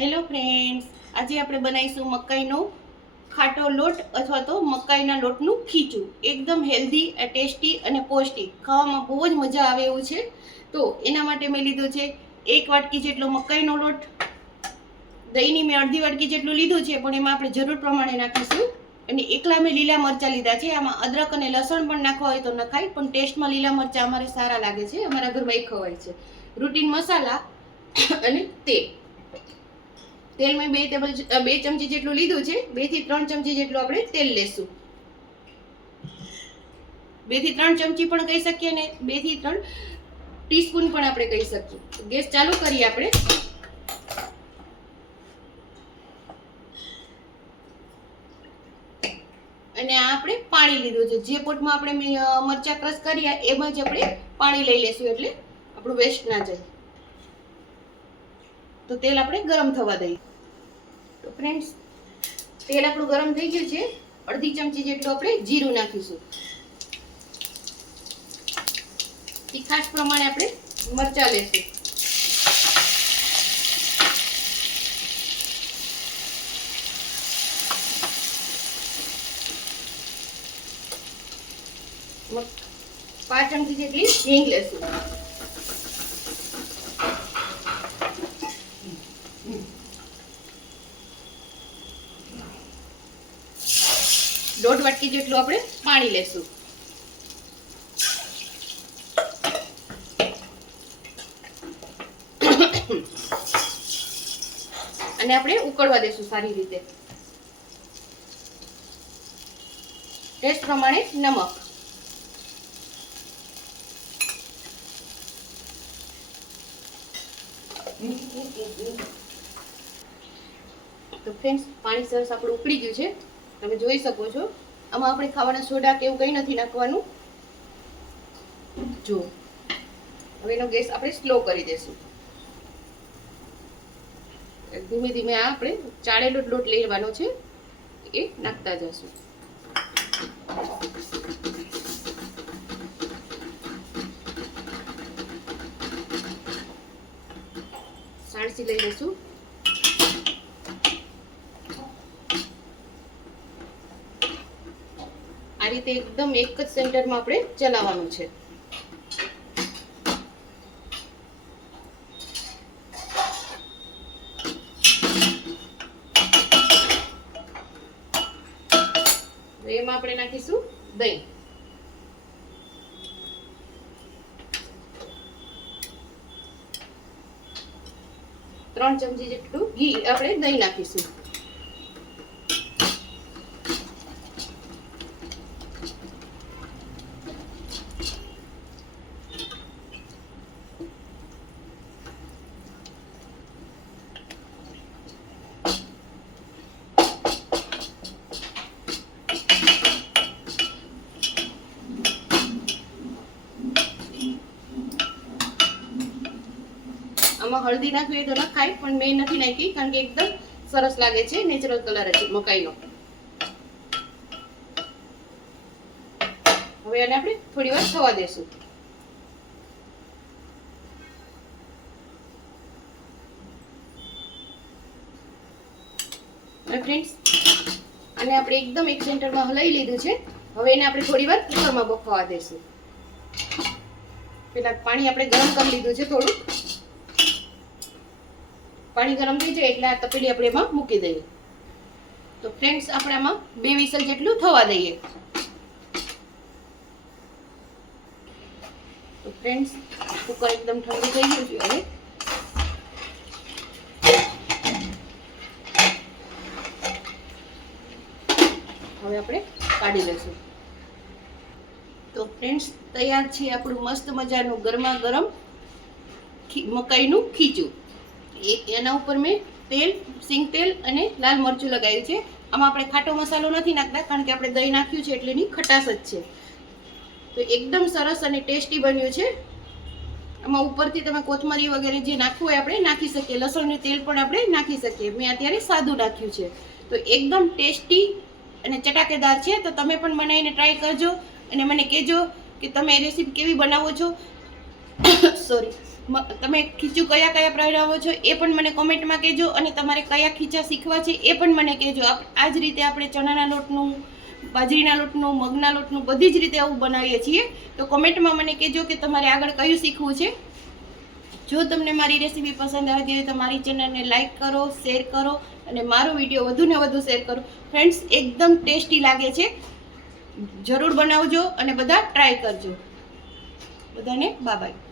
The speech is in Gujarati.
હેલો ફ્રેન્ડ્સ, આજે આપણે બનાવીશું મકાઈનો ખાટો લોટ અથવા તો મકાઈના લોટનું ખીચું. એકદમ હેલ્ધી, ટેસ્ટી અને પૌષ્ટિક, ખાવામાં બહુ જ મજા આવે એવું છે. તો એના માટે મેં લીધો છે 1 વાટકી જેટલો મકાઈનો લોટ. દહીંની મેં અડધી વાટકી જેટલું લીધું છે, પણ એમાં આપણે જરૂર પ્રમાણે નાખીશું. અને એકલા મેં લીલા મરચાં લીધા છે. આમાં અદરક અને લસણ પણ નાખવા હોય તો નખાય, પણ ટેસ્ટમાં લીલા મરચાં અમારે સારા લાગે છે. અમારા ઘરમાં એ ખવાય છે. રૂટીન મસાલા અને તેલ મેં 2 ચમચી જેટલું લીધું છે. 2 થી 3 ચમચી જેટલું આપણે તેલ લેશું. 2 થી 3 ચમચી પણ કહી શકીએ ને 2 થી 3 ટીસ્પૂન પણ આપણે કહી શકીએ. ગેસ ચાલુ કરીએ આપણે. અને આ આપણે પાણી લીધું છે. જે પોટમાં આપણે મરચા ક્રશ કર્યા એમાં જ આપણે પાણી લઈ લેશું, એટલે આપણું વેસ્ટ ના જાય. તો તેલ આપણે ગરમ થવા દઈએ. તો ફ્રેન્ડ્સ, તેલ આપણું ગરમ થઈ ગયું છે. અડધી ચમચી જેટલું આપણે જીરું નાખીશું. તીખાશ પ્રમાણે આપણે મરચા લેશું. પાંચ ચમચી જેટલી હિંગ લેશું. દોઢ વાટકી જેટલું આપણે પાણી લેશું. અને આપણે ઉકળવા દેશું સારી રીતે. ટેસ્ટ પ્રમાણે નમક. તો ફ્રેન્ડ્સ, પાણી સરસ આપણું ઉકળી ગયું છે. તમે જોઈ શકો છો. આમાં આપણે ખાવાના સોડા કે એવું કંઈ નથી નાખવાનું. જો હવે એનો ગેસ આપણે સ્લો કરી દેશું. ધીમે ધીમે આ આપણે ચાળેલો લોટ લેવાનો છે, એ નાખતા જશું. સાણસી લઈ લઈશું. આ રીતે એકદમ એક જ સેન્ટરમાં આપણે ચલાવવાનું છે. એમાં આપણે નાખીશું દહીં. ત્રણ ચમચી જેટલું ઘી આપણે દહીં નાખીશું. આમાં હળદી નાખવી તો નખાય, પણ મેં નથી નાખી કારણ કે એકદમ સરસ લાગે છે. નેચરલ કલર છે મકાઈનો. હવે આને આપણે થોડી વાર થવા દેશું. અને ફ્રેન્ડ્સ, આને આપણે એકદમ એક સેન્ટરમાં હલાવી લીધું છે. હવે એને આપણે થોડી વાર કુકરમાં બફાવા દેશું. પેલા પાણી આપણે ગરમ કરી લીધું છે થોડું. પાણી ગરમ થઈ જાય એટલે આ તપેલી આપણે એમાં મૂકી દઈએ. તો ફ્રેન્ડ્સ, આપણે આમાં 2 વિસલ જેટલું થવા દઈએ. તો ફ્રેન્ડ્સ, કુકર એકદમ ઠંડુ થઈ ગયું છે. હવે આપણે કાઢી લઈશું. તો ફ્રેન્ડ્સ, તૈયાર છે આપણું મસ્ત મજાનું ગરમા ગરમ મકાઈનું ખીચું. એના ઉપર મેં તેલ, સિંગ તેલ અને લાલ મરચું લગાવ્યું છે. આમાં આપણે ખાટો મસાલો નથી નાખતા કારણ કે આપણે દહીં નાખ્યું છે એટલે એની ખટાશ જ છે. તો એકદમ સરસ અને ટેસ્ટી બન્યું છે. આમાં ઉપરથી તમે કોથમરી વગેરે જે નાખવું હોય આપણે નાખી શકીએ. લસણનું તેલ પણ આપણે નાખી શકીએ. મેં અત્યારે સાદું નાખ્યું છે. તો એકદમ ટેસ્ટી અને ચટાકેદાર છે. તો તમે પણ બનાવીને ટ્રાય કરજો અને મને કહેજો કે તમે એ રેસીપી કેવી બનાવો છો. સોરી. તમે ખીચું કયા કયા બનાવો છો એ પણ મને કોમેન્ટમાં કહેજો, અને તમારે કયા ખીચા શીખવા છે એ પણ મને કહેજો. આ જ રીતે આપણે ચણાના લોટનું, બાજરીના લોટનું, મગના લોટનું બધી જ રીતે આવું બનાવીએ છીએ. તો કોમેન્ટમાં મને કહેજો કે તમારે આગળ કયું શીખવું છે. જો તમને મારી રેસીપી પસંદ આવતી હોય તો મારી ચેનલને લાઈક કરો, શેર કરો, અને મારો વિડીયો વધુને વધુ શેર કરો. ફ્રેન્ડ્સ, એકદમ ટેસ્ટી લાગે છે. જરૂર બનાવજો અને બધા ટ્રાય કરજો. બધાને બાય બાય.